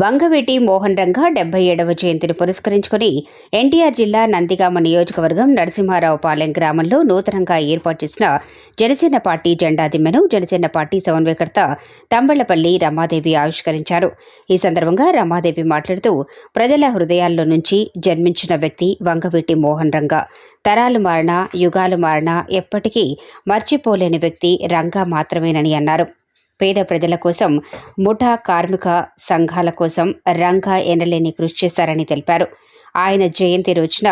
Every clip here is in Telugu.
వంగవీటి మోహన్ రంగా డెబ్బై ఏడవ జయంతిని పురస్కరించుకుని ఎన్టీఆర్ జిల్లా నందిగామ నియోజకవర్గం నరసింహారావు పాలెం గ్రామంలో నూతనంగా ఏర్పాటు చేసిన జనసేన పార్టీ జెండా దిమ్మెను జనసేన పార్టీ సమన్వయకర్త తంబళ్ళపల్లి రమాదేవి ఆవిష్కరించారు. ఈ సందర్భంగా రమాదేవి మాట్లాడుతూ ప్రజల హృదయాల్లో నుంచి జన్మించిన వ్యక్తి వంగవీటి మోహన్ రంగా. తరాలు మారినా యుగాలు మారినా ఎప్పటికీ మర్చిపోలేని వ్యక్తి రంగా మాత్రమేనని అన్నారు. పేద ప్రజల కోసం ముఠా కార్మిక సంఘాల కోసం రంగా ఎనలేని కృషి చేశారని తెలిపారు. ఆయన జయంతి రోజున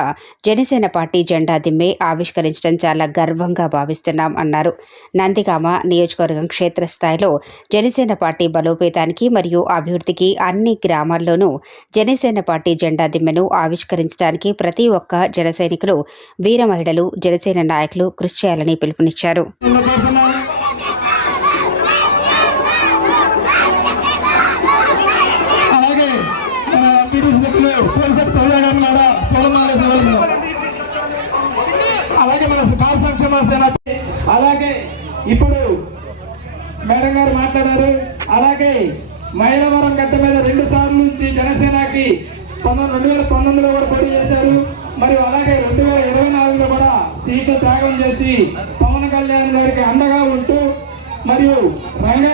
జనసేన పార్టీ జెండా దిమ్మే ఆవిష్కరించడం చాలా గర్వంగా భావిస్తున్నాం అన్నారు. నందిగామ నియోజకవర్గం క్షేత్రస్థాయిలో జనసేన పార్టీ బలోపేతానికి మరియు అభివృద్ధికి అన్ని గ్రామాల్లోనూ జనసేన పార్టీ జెండా దిమ్మెను ఆవిష్కరించడానికి ప్రతి ఒక్క జనసైనికులు వీర మహిళలు జనసేన నాయకులు కృషి చేయాలని పిలుపునిచ్చారు. అలాగే మన కాపు సంక్షేమ సేన అలాగే ఇప్పుడు మేడం గారు మాట్లాడారు. అలాగే మైలవరం గడ్డ మీద రెండు సార్లు నుంచి జనసేనకి పంతొమ్మిది రెండు వేల పంతొమ్మిదిలో కూడా పోటీ చేశారు. మరియు అలాగే రెండు వేల ఇరవై నాలుగులో కూడా సీట్లు త్యాగం చేసి పవన్ కళ్యాణ్ గారికి అండగా ఉంటూ మరియు రంగ